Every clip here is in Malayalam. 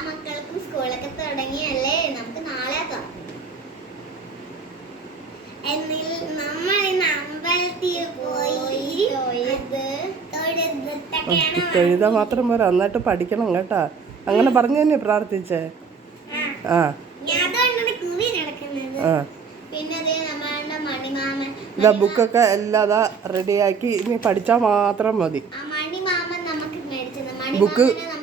മക്കൾക്കും സ്കൂളൊക്കെ തുടങ്ങിയല്ലേ? നമുക്ക് നാളെ തുറക്കും എന്നിൽ നമ്മൾ ഇന്ന് അമ്പലത്തിൽ പോയി തൊഴുത് മാത്രം പോരാ. നന്നായിട്ട് പഠിക്കണം കേട്ടാ. അങ്ങനെ പറഞ്ഞു തന്നെ പ്രാർത്ഥിച്ചേ. ആ. ആ. ഇതാ ബുക്കൊക്കെ എല്ലാം അതാ റെഡിയാക്കി ഇനി പഠിച്ചാൽ മാത്രം മതി. ബുക്ക്-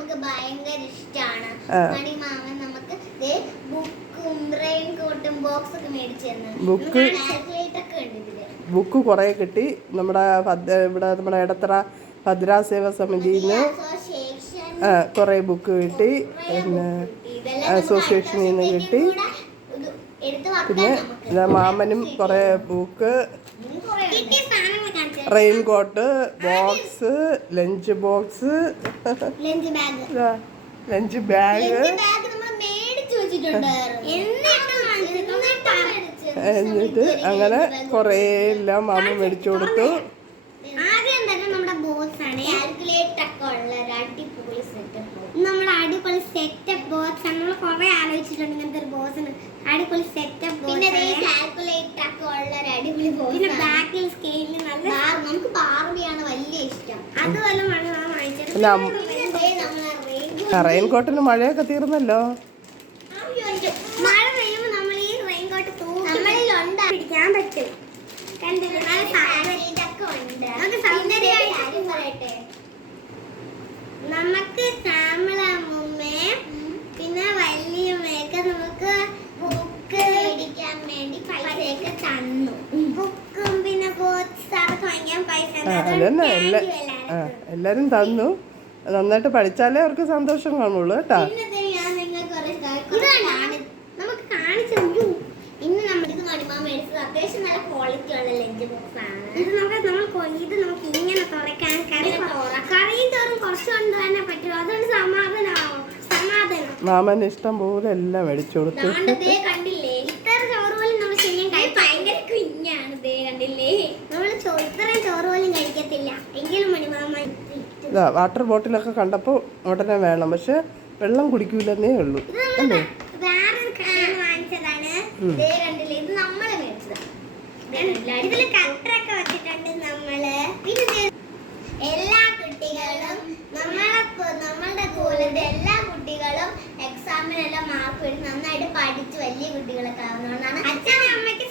ബുക്കും റെയിൻ കോട്ടും ബോക്സ് ഒക്കെ മേടിച്ചു ബുക്ക്- കാൽക്കുലേറ്റർ ഉണ്ട് ഇതിൽ ബുക്ക് കുറേ കിട്ടി. നമ്മുടെ ഇവിടെ നമ്മുടെ ഇടത്തറ ഭദ്രാസേവ സമിതിയിൽ നിന്ന് കുറേ ബുക്ക് കിട്ടി. പിന്നെ അസോസിയേഷനിൽ നിന്ന് കിട്ടി. എടുത്തു പിന്നെ നമുക്ക് ഇതാ മാമനും കുറേ book raincoat box lunch box lunch bag. നമ്മൾ എന്നിട്ട് അങ്ങനെ കുറേ എല്ലാം മാമ മേടിച്ചു കൊടുത്തു. ആദ്യം തന്നെ നമ്മുടെ ബോക്സ് ആണ്. കാൽക്കുലേറ്റ് ഒക്കെ ഉള്ള ഒരു അടിപൊളി സെറ്റപ്പ് നമ്മുടെ അടിപൊളി സെറ്റപ്പ് ബോക്സ് ആണ്. നമ്മൾ കുറെ ആലോചിച്ചിട്ടുണ്ട് ഇങ്ങനത്തെ ഒരു ബോക്സ് അടിപൊളി സെറ്റപ്പ് പിന്നെ കാൽക്കുലേറ്റ് ഒക്കെ ഉള്ള ഒരു അടിപൊളി ബോക്സ് പിന്നെ ബാക്കിൽ സ്കെയിലിൽ നല്ല നമുക്ക് ബാർബിയാണ് വലിയ ഇഷ്ടം. അതുപോലെ മഴ വാങ്ങിച്ചത്. പിന്നെ റെയിൻ കോട്ടിന് മഴയൊക്കെ തീർന്നല്ലോ. മഴ പെയ്യുമ്പോൾ നമ്മൾ ഈ റെയിൻകോട്ട് നമ്മളിലുണ്ട്. പിടിക്കാൻ പറ്റും. കണ്ടില്ലേ? പറയട്ടെ. നമുക്ക് താമളമ്മേ പിന്നെ വല്യമ്മയൊക്കെ നമുക്ക് ബുക്ക് മേടിക്കാൻ വേണ്ടി പൈസയൊക്കെ തന്നു. ബുക്കും പിന്നെ ബോക്സ് വാങ്ങിക്കാൻ പൈസ ആ അതന്നെ എല്ലാ ആ എല്ലാവരും തന്നു. നന്നായിട്ട് പഠിച്ചാലേ അവർക്ക് സന്തോഷം കാണുള്ളൂ കേട്ടാ. നമുക്ക് കാണിച്ചു ഇന്ന് അത്യാവശ്യം നല്ല ക്വാളിറ്റി ഉള്ള ലഞ്ച് ബോക്സ് ആണ്. ഇത് നമുക്ക് നമ്മൾ നമുക്ക് ഇങ്ങനെ തുറക്കാൻ കറി കറിയും ചോറും കുറച്ച് കൊണ്ട് തന്നെ പറ്റുള്ളൂ അതുകൊണ്ട് സമാധാനമാവും. സമാധാനം. മാമൻ ഇഷ്ടം പോലെ എല്ലാം മേടിച്ചു കൊടുത്തു. കണ്ടില്ലേ ഇത്ര ചോറ് പോലും നമ്മൾ ശരിയും കഴി ഭയങ്കര കുഞ്ഞാണ് ദേ കണ്ടില്ലേ നമ്മൾ ഇത്രയും ചോറ് പോലും കഴിക്കത്തില്ല എങ്കിലും മണിമാമ ഇതാ വാട്ടർ ബോട്ടിലൊക്കെ കണ്ടപ്പോൾ ഉടനെ വേണം. പക്ഷെ വെള്ളം കുടിക്കൂലെന്നേ ഉള്ളൂ. അല്ലേ? ഇതിൽ കട്ടറൊക്കെ വെച്ചിട്ടുണ്ട് നമ്മൾ. പിന്നെ എല്ലാ കുട്ടികളും നമ്മളെ നമ്മളുടെ സ്കൂളിന്റെ എല്ലാ കുട്ടികളും എക്സാമിനെല്ലാം മാർക്ക് എടുത്ത് നന്നായിട്ട് പഠിച്ച് വലിയ കുട്ടികളൊക്കെ ആവുന്നതുകൊണ്ടാണ്. അച്ഛനും അമ്മയ്ക്ക്